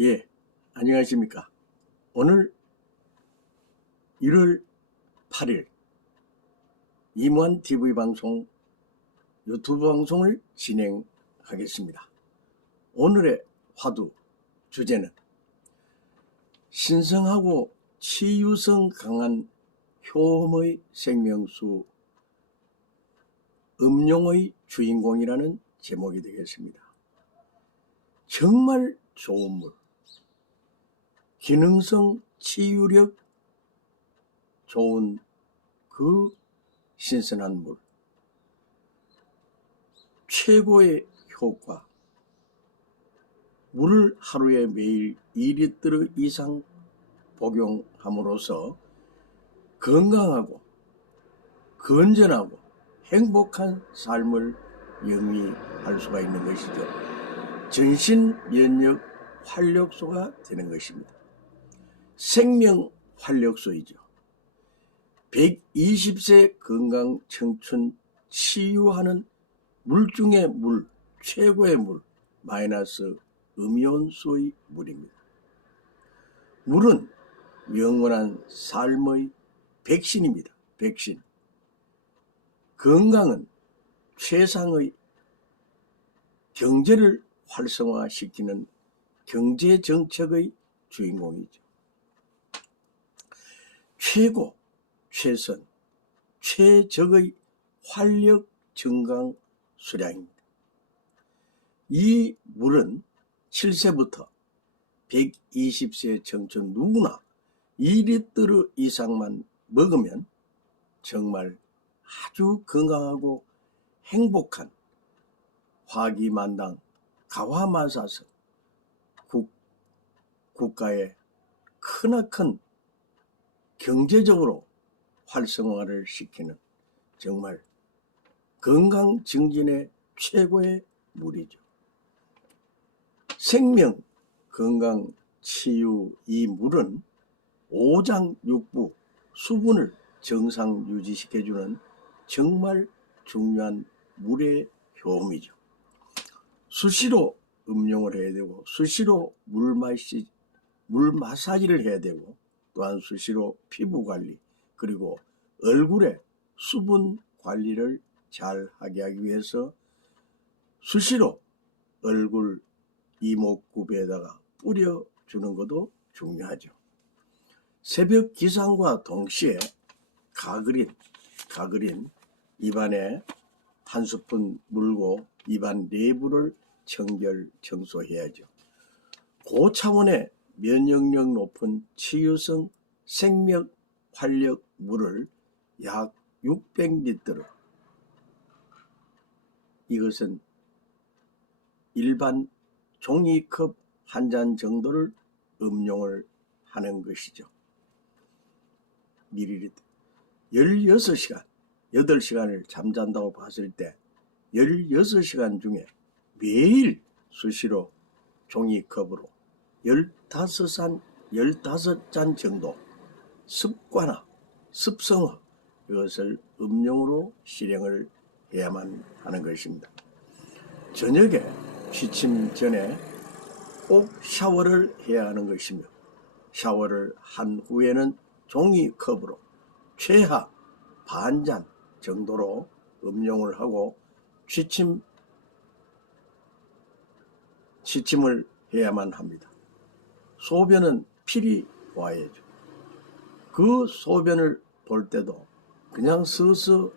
예, 안녕하십니까. 오늘 1월 8일 임원 TV 방송 유튜브 방송을 진행하겠습니다. 오늘의 화두 주제는 신성하고 치유성 강한 효험의 생명수 음용의 주인공이라는 제목이 되겠습니다. 정말 좋은 물, 기능성 치유력 좋은 그 신선한 물, 최고의 효과, 물을 하루에 매일 2리터 이상 복용함으로써 건강하고 건전하고 행복한 삶을 영위할 수가 있는 것이죠. 전신 면역 활력소가 되는 것입니다. 생명 활력소이죠. 120세 건강 청춘 치유하는 물 중의 물, 최고의 물, 마이너스 음이온수의 물입니다. 물은 영원한 삶의 백신입니다. 백신. 건강은 최상의 경제를 활성화시키는 경제정책의 주인공이죠. 최고, 최선, 최적의 활력 증강 수량입니다. 이 물은 7세부터 120세 청춘 누구나 2리터 이상만 먹으면 정말 아주 건강하고 행복한 화기만당 가와마사성 국가의 크나큰 경제적으로 활성화를 시키는 정말 건강 증진의 최고의 물이죠. 생명, 건강, 치유 이 물은 오장육부 수분을 정상 유지시켜주는 정말 중요한 물의 효험이죠. 수시로 음용을 해야 되고 수시로 물 마사지를 해야 되고 또한 수시로 피부 관리 그리고 얼굴의 수분 관리를 잘 하게 하기 위해서 수시로 얼굴 이목구비에다가 뿌려주는 것도 중요하죠. 새벽 기상과 동시에 가그린 입안에 한 스푼 물고 입안 내부를 청소해야죠. 고차원의 면역력 높은 치유성 생명 활력 물을 약 600리터, 이것은 일반 종이컵 한 잔 정도를 음용을 하는 것이죠. 밀리리터. 16시간, 8시간을 잠잔다고 봤을 때 16시간 중에 매일 수시로 종이컵으로 15잔 정도 습관화, 습성화 이것을 음용으로 실행을 해야만 하는 것입니다. 저녁에 취침 전에 꼭 샤워를 해야 하는 것이며 샤워를 한 후에는 종이컵으로 최하 반잔 정도로 음용을 하고 취침을 해야만 합니다. 소변은 필히 보아야죠. 그 소변을 볼 때도 그냥 서서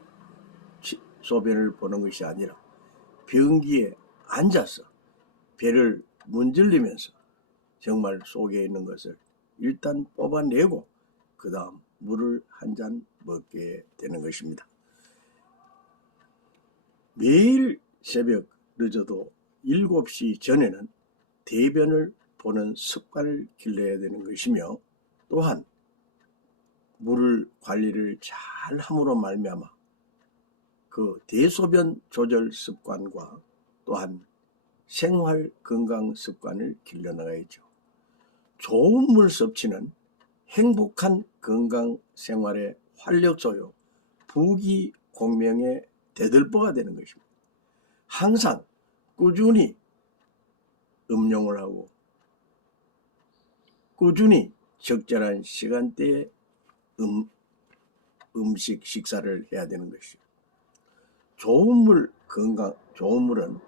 소변을 보는 것이 아니라 변기에 앉아서 배를 문질리면서 정말 속에 있는 것을 일단 뽑아내고 그 다음 물을 한 잔 먹게 되는 것입니다. 매일 새벽 늦어도 7시 전에는 대변을 보는 습관을 길러야 되는 것이며 또한 물 관리를 잘 함으로 말미암아 그 대소변 조절 습관과 또한 생활 건강 습관을 길러나가야죠. 좋은 물 섭취는 행복한 건강 생활의 활력소요 부귀공명의 대들보가 되는 것입니다. 항상 꾸준히 음용을 하고 꾸준히 적절한 시간대에 음식 식사를 해야 되는 것이죠. 좋은 물은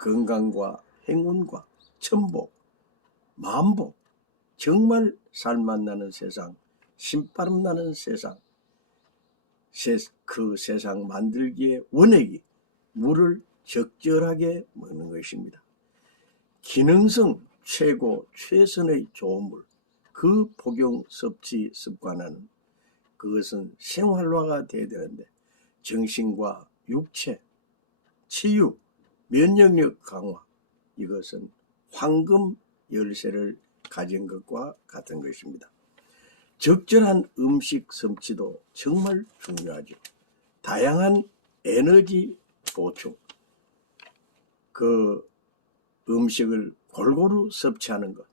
건강과 행운과 천복, 만복, 정말 살맛 나는 세상, 신바람 나는 세상, 그 세상 만들기의 원액이 물을 적절하게 먹는 것입니다. 기능성 최고 최선의 좋은 물, 그 복용 섭취 습관은 그것은 생활화가 돼야 되는데 정신과 육체, 치유, 면역력 강화, 이것은 황금 열쇠를 가진 것과 같은 것입니다. 적절한 음식 섭취도 정말 중요하죠. 다양한 에너지 보충, 그 음식을 골고루 섭취하는 것,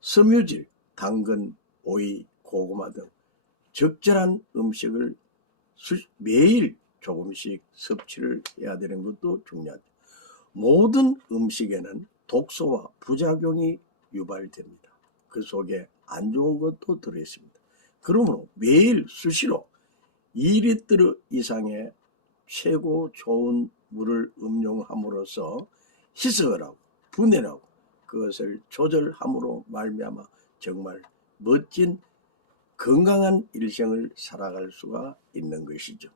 섬유질, 당근, 오이, 고구마 등 적절한 음식을 매일 조금씩 섭취를 해야 되는 것도 중요하죠. 모든 음식에는 독소와 부작용이 유발됩니다. 그 속에 안 좋은 것도 들어있습니다. 그러므로 매일 수시로 2리터 이상의 최고 좋은 물을 음용함으로써 희석을 하고 분해를 하고 그것을 조절함으로 말미암아 정말 멋진 건강한 일생을 살아갈 수가 있는 것이죠.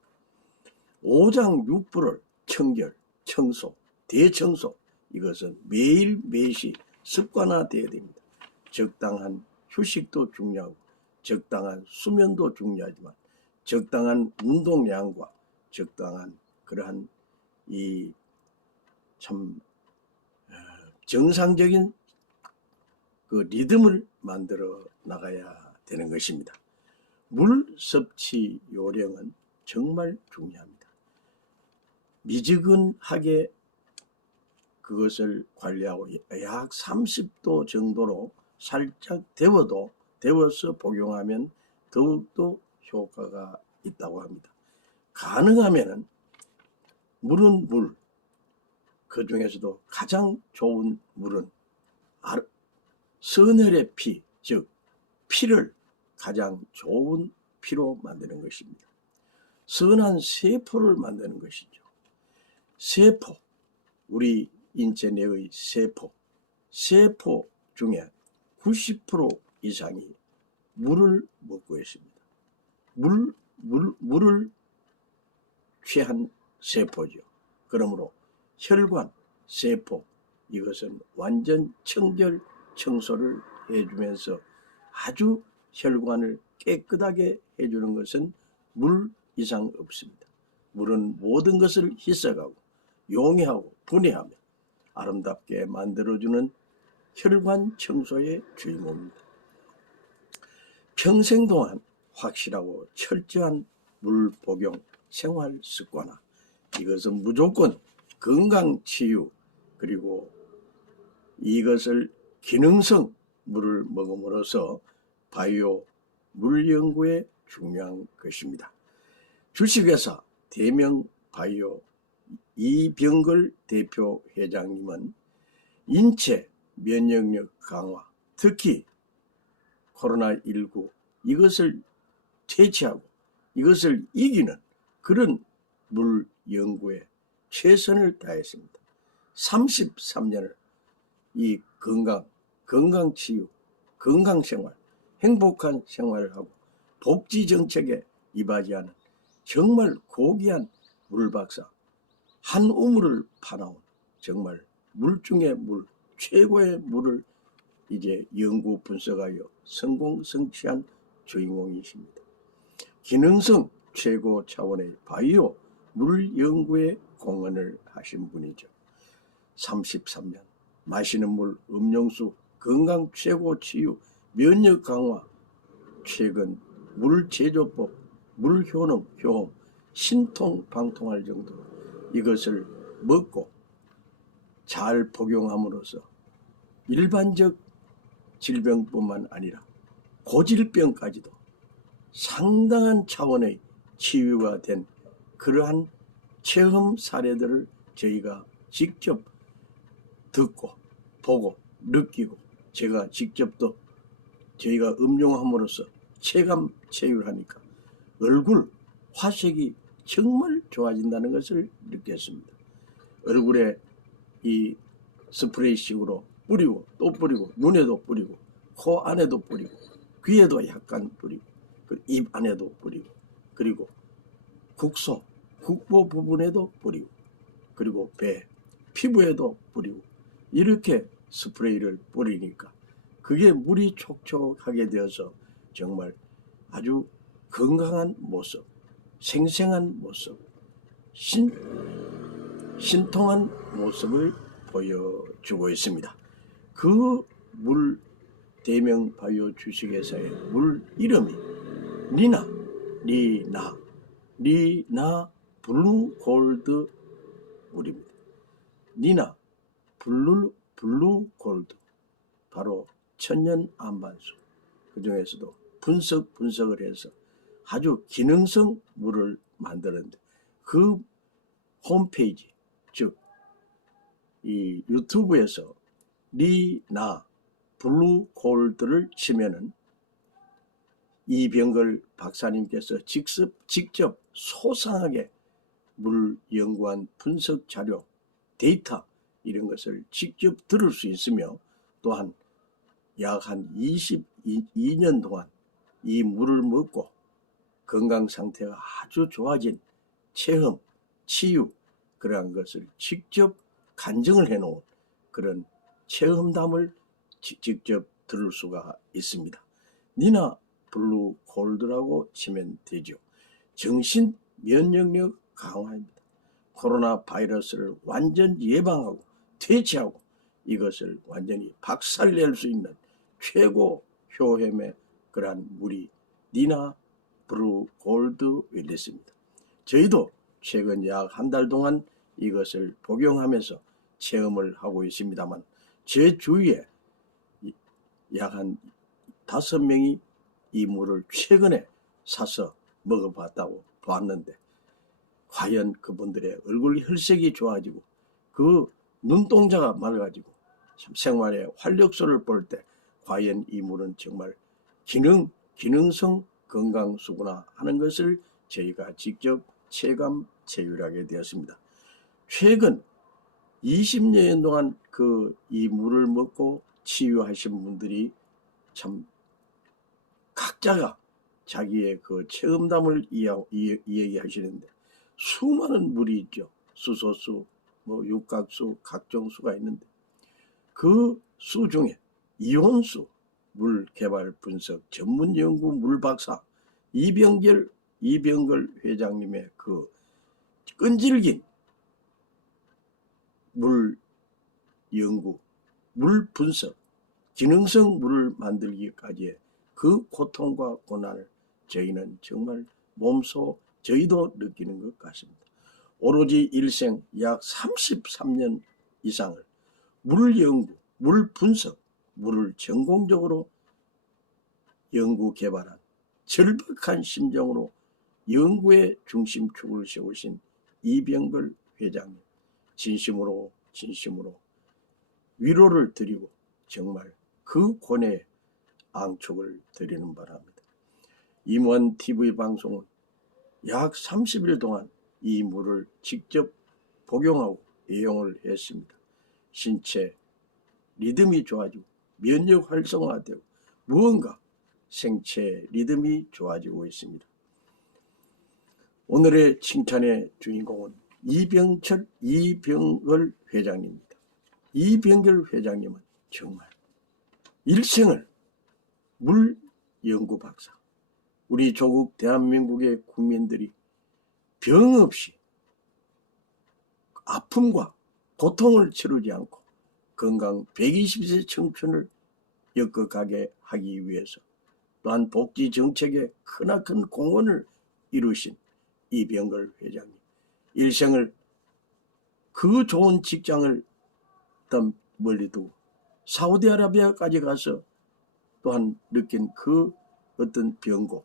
오장육부를 청결, 청소, 대청소, 이것은 매일매시 습관화되어야 됩니다. 적당한 휴식도 중요하고 적당한 수면도 중요하지만 적당한 운동량과 적당한 그러한 이 참 정상적인 그 리듬을 만들어 나가야 되는 것입니다. 물 섭취 요령은 정말 중요합니다. 미지근하게 그것을 관리하고 약 30도 정도로 살짝 데워서 복용하면 더욱더 효과가 있다고 합니다. 가능하면 물은 물, 그 중에서도 가장 좋은 물은 선혈의 피, 즉 피를 가장 좋은 피로 만드는 것입니다. 선한 세포를 만드는 것이죠. 세포, 우리 인체 내의 세포 중에 90% 이상이 물을 먹고 있습니다. 물을 취한 세포죠. 그러므로 혈관, 세포, 이것은 완전 청결, 청소를 해주면서 아주 혈관을 깨끗하게 해주는 것은 물 이상 없습니다. 물은 모든 것을 희석하고 용해하고 분해하며 아름답게 만들어주는 혈관 청소의 주인공입니다. 평생 동안 확실하고 철저한 물 복용 생활 습관화, 이것은 무조건 건강치유, 그리고 이것을 기능성 물을 먹음으로써 바이오 물 연구에 중요한 것입니다. 주식회사 대명바이오 이병걸 대표 회장님은 인체 면역력 강화, 특히 코로나19 이것을 퇴치하고 이것을 이기는 그런 물 연구에 최선을 다했습니다. 33년을 이 건강치유, 건강생활, 행복한 생활을 하고 복지정책에 이바지하는 정말 고귀한 물박사, 한 우물을 파나온 정말 물 중에 물, 최고의 물을 이제 연구 분석하여 성취한 주인공이십니다. 기능성 최고 차원의 바이오 물 연구에 공헌을 하신 분이죠. 33년 마시는 물, 음용수, 건강 최고 치유, 면역 강화, 최근 물 제조법, 물 효능, 효험, 신통 방통할 정도로 이것을 먹고 잘 복용함으로써 일반적 질병뿐만 아니라 고질병까지도 상당한 차원의 치유가 된 그러한 체험 사례들을 저희가 직접 듣고 보고 느끼고 제가 직접 또 저희가 음용함으로써 체감 체휼하니까 얼굴 화색이 정말 좋아진다는 것을 느꼈습니다. 얼굴에 이 스프레이식으로 뿌리고 또 뿌리고 눈에도 뿌리고 코 안에도 뿌리고 귀에도 약간 뿌리고 입 안에도 뿌리고 그리고 국보 부분에도 뿌리고 그리고 배, 피부에도 뿌리고 이렇게 스프레이를 뿌리니까 그게 물이 촉촉하게 되어서 정말 아주 건강한 모습, 생생한 모습, 신통한 모습을 보여주고 있습니다. 그 물 대명 바이오 주식회사의 물 이름이 니나 블루 골드 물입니다. 니나 블루 골드, 바로 천년 안반수, 그 중에서도 분석을 해서 아주 기능성 물을 만드는데 그 홈페이지, 즉 이 유튜브에서 니나 블루 골드를 치면은 이병걸 박사님께서 직접 소상하게 물 연구한 분석 자료, 데이터 이런 것을 직접 들을 수 있으며 또한 약 한 22년 동안 이 물을 먹고 건강 상태가 아주 좋아진 체험, 치유 그러한 것을 직접 간증을 해놓은 그런 체험담을 직접 들을 수가 있습니다. 니나 블루 골드라고 치면 되죠. 정신 면역력 강화입니다. 코로나 바이러스를 완전 예방하고 퇴치하고 이것을 완전히 박살낼 수 있는 최고 효험의 그러한 물이 니나 블루 골드 웰리스입니다. 저희도 최근 약 한 달 동안 이것을 복용하면서 체험을 하고 있습니다만 제 주위에 약 한 5명이 이 물을 최근에 사서 먹어봤다고 봤는데 과연 그분들의 얼굴 혈색이 좋아지고 그 눈동자가 맑아지고 생활의 활력소를 볼 때 과연 이 물은 정말 기능성 건강수구나 하는 것을 저희가 직접 체감 체휼하게 되었습니다. 최근 20년 동안 이 물을 먹고 치유하신 분들이 참 각자가 자기의 그 체험담을 이야기하시는데 수많은 물이 있죠. 수소수, 육각수, 각종 수가 있는데 그 수 중에 이온수 물 개발 분석 전문 연구 물 박사 이병걸 회장님의 그 끈질긴 물 연구, 물 분석, 기능성 물을 만들기까지의 그 고통과 고난을 저희는 정말 몸소 저희도 느끼는 것 같습니다. 오로지 일생 약 33년 이상을 물 연구, 물 분석, 물을 전공적으로 연구 개발한 절박한 심정으로 연구의 중심축을 세우신 이병걸 회장님, 진심으로 위로를 드리고 정말 그 고뇌에 앙축을 드리는 바랍니다. 임원 TV 방송은 약 30일 동안 이 물을 직접 복용하고 애용을 했습니다. 신체 리듬이 좋아지고 면역 활성화되고 무언가 생체 리듬이 좋아지고 있습니다. 오늘의 칭찬의 주인공은 이병걸 회장님입니다. 이병걸 회장님은 정말 일생을 물 연구 박사, 우리 조국 대한민국의 국민들이 병 없이 아픔과 고통을 치르지 않고 건강 120세 청춘을 엮어가게 하기 위해서 또한 복지 정책에 크나큰 공헌을 이루신 이병걸 회장님, 일생을 그 좋은 직장을 멀리 두고 사우디아라비아까지 가서 또한 느낀 그 어떤 병고,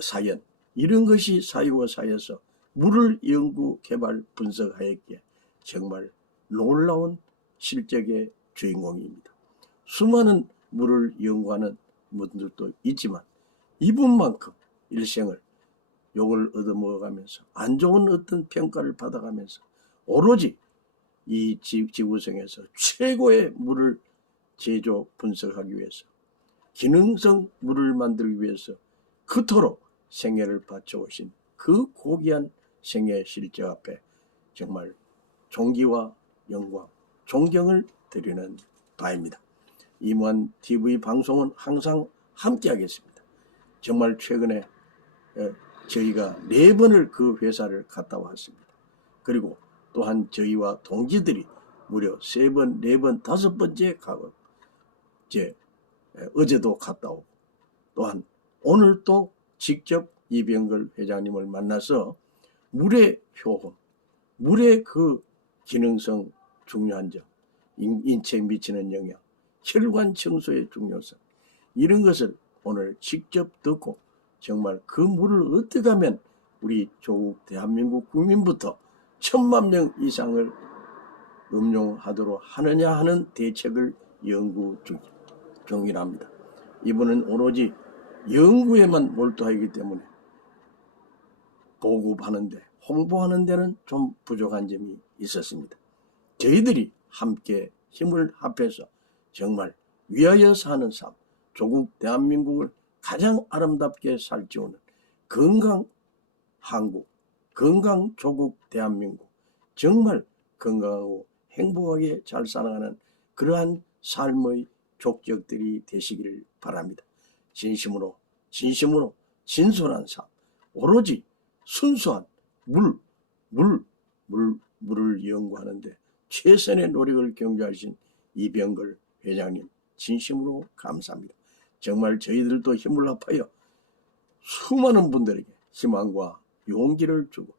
사연, 이런 것이 사유가 쌓여서 물을 연구, 개발, 분석하였기에 정말 놀라운 실적의 주인공입니다. 수많은 물을 연구하는 분들도 있지만 이분만큼 일생을 욕을 얻어먹어가면서 안 좋은 어떤 평가를 받아가면서 오로지 이 지구상에서 최고의 물을 제조 분석하기 위해서 기능성 물을 만들기 위해서 그토록 생애를 바쳐오신 그 고귀한 생애 실적 앞에 정말 존귀와 영광, 존경을 드리는 바입니다. 이무한 TV 방송은 항상 함께 하겠습니다. 정말 최근에 저희가 4번을 그 회사를 갔다 왔습니다. 그리고 또한 저희와 동지들이 무려 3번, 4번, 5번째 가고 어제도 갔다 오고 또한 오늘 또 직접 이병걸 회장님을 만나서 물의 효험, 물의 그 기능성 중요한 점, 인체에 미치는 영향, 혈관 청소의 중요성 이런 것을 오늘 직접 듣고 정말 그 물을 어떻게 하면 우리 조국 대한민국 국민부터 1000만 명 이상을 음용하도록 하느냐 하는 대책을 연구 중이랍니다. 이분은 오로지 연구에만 몰두하기 때문에 보급하는데 홍보하는 데는 좀 부족한 점이 있었습니다. 저희들이 함께 힘을 합해서 정말 위하여 사는 삶, 조국 대한민국을 가장 아름답게 살찌우는 건강 한국, 건강 조국 대한민국, 정말 건강하고 행복하게 잘 살아가는 그러한 삶의 족적들이 되시기를 바랍니다. 진심으로 진솔한 삶, 오로지 순수한 물을 연구하는데 최선의 노력을 경주하신 이병걸 회장님 진심으로 감사합니다. 정말 저희들도 힘을 합하여 수많은 분들에게 희망과 용기를 주고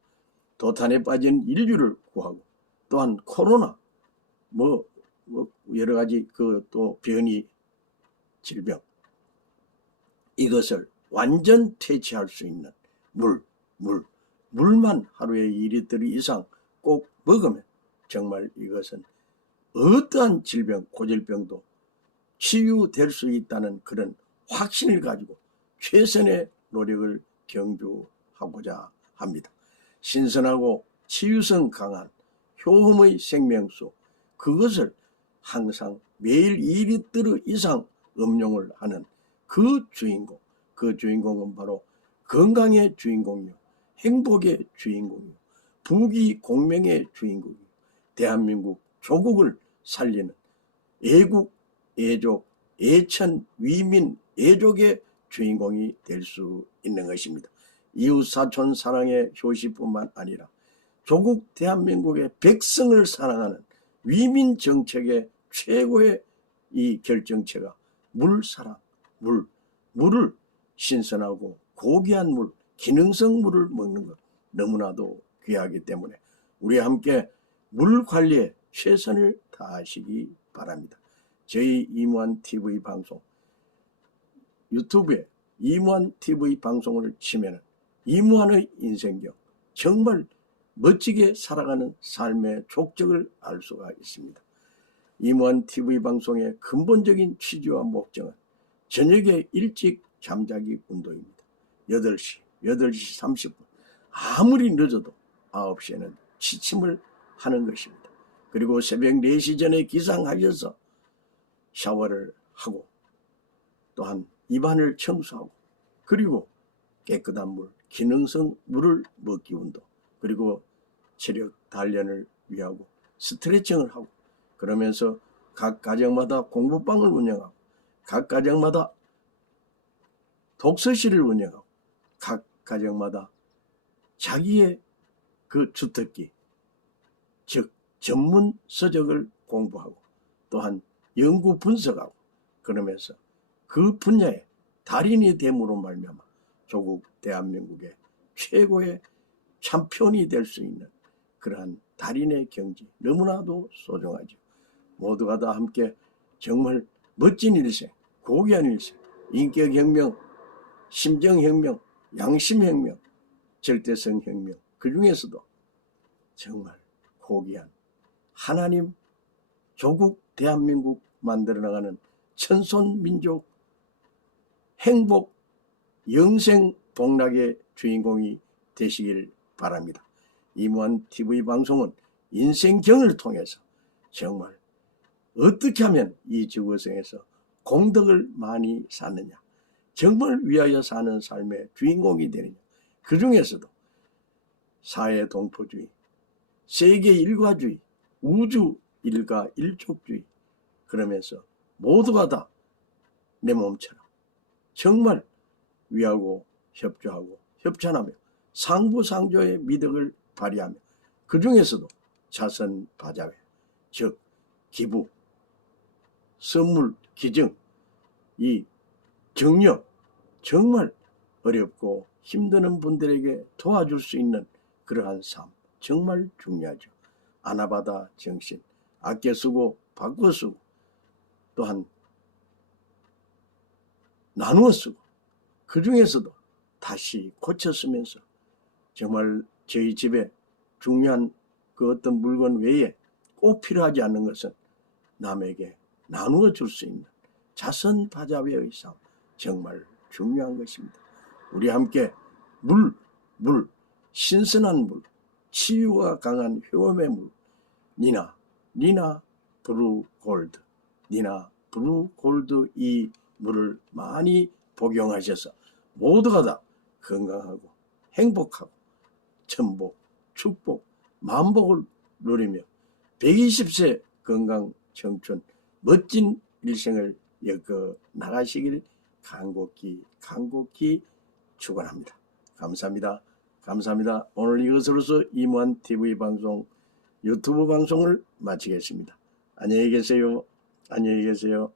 도탄에 빠진 인류를 구하고 또한 코로나 여러 가지 그 또 변이 질병 이것을 완전 퇴치할 수 있는 물만 하루에 2리터 이상 꼭 먹으면 정말 이것은 어떠한 질병, 고질병도 치유될 수 있다는 그런 확신을 가지고 최선의 노력을 경주하고자 합니다. 신선하고 치유성 강한 효험의 생명수 그것을 항상 매일 2리터 이상 음용을 하는 그 주인공은 바로 건강의 주인공이요 행복의 주인공이요 부귀 공명의 주인공이요 대한민국 조국을 살리는 애국, 애족, 애천, 위민, 애족의 주인공이 될 수 있는 것입니다. 이웃사촌 사랑의 효시뿐만 아니라 조국 대한민국의 백성을 사랑하는 위민 정책의 최고의 이 결정체가 물사랑, 물을 신선하고 고귀한 물, 기능성 물을 먹는 것 너무나도 귀하기 때문에 우리 함께 물 관리에 최선을 다하시기 바랍니다. 저희 이무한 TV 방송 유튜브에 이무한 TV 방송을 치면 이무한의 인생경 정말 멋지게 살아가는 삶의 족적을 알 수가 있습니다. 이무한 TV 방송의 근본적인 취지와 목적은 저녁에 일찍 잠자기 운동입니다. 8시 30분 아무리 늦어도 9시에는 취침을 하는 것입니다. 그리고 새벽 4시 전에 기상하셔서 샤워를 하고 또한 입안을 청소하고 그리고 깨끗한 물, 기능성 물을 먹기 운동 그리고 체력 단련을 위하고 스트레칭을 하고 그러면서 각 가정마다 공부방을 운영하고 각 가정마다 독서실을 운영하고 각 가정마다 자기의 그 주특기 즉 전문 서적을 공부하고 또한 연구 분석하고 그러면서 그 분야의 달인이 됨으로 말미암아 조국 대한민국의 최고의 챔피언이 될 수 있는 그러한 달인의 경지 너무나도 소중하죠. 모두가 다 함께 정말 멋진 일생, 고귀한 일생, 인격혁명, 심정혁명, 양심혁명, 절대성혁명 그 중에서도 정말 고귀한 하나님 조국 대한민국 만들어 나가는 천손민족 행복, 영생 복락의 주인공이 되시길 바랍니다. 이무한 TV 방송은 인생경을 통해서 정말 어떻게 하면 이 지구상에서 공덕을 많이 쌓느냐, 정말 위하여 사는 삶의 주인공이 되느냐, 그 중에서도 사회 동포주의, 세계 일가주의, 우주 일가 일족주의, 그러면서 모두가 다 내 몸처럼 정말 위하고 협조하고 협찬하며 상부상조의 미덕을 발휘하며 그 중에서도 자선바자회, 즉 기부, 선물, 기증, 이 격려, 정말 어렵고 힘드는 분들에게 도와줄 수 있는 그러한 삶 정말 중요하죠. 아나바다 정신, 아껴 쓰고 바꿔 쓰고 또한 나누어 쓰고 그 중에서도 다시 고쳐 쓰면서 정말 저희 집에 중요한 그 어떤 물건 외에 꼭 필요하지 않는 것은 남에게 나누어 줄 수 있는 자선바자회의 삶 정말 중요한 것입니다. 우리 함께 물, 신선한 물, 치유가 강한 효험의 물, 니나 브루 골드, 니나 브루 골드 이 물을 많이 복용하셔서 모두가 다 건강하고 행복하고 천복, 축복, 만복을 누리며 120세 건강 청춘 멋진 일생을 엮어 나가시길 간곡히 축원합니다. 감사합니다. 감사합니다. 오늘 이것으로서 이무한 TV 방송 유튜브 방송을 마치겠습니다. 안녕히 계세요. 안녕히 계세요.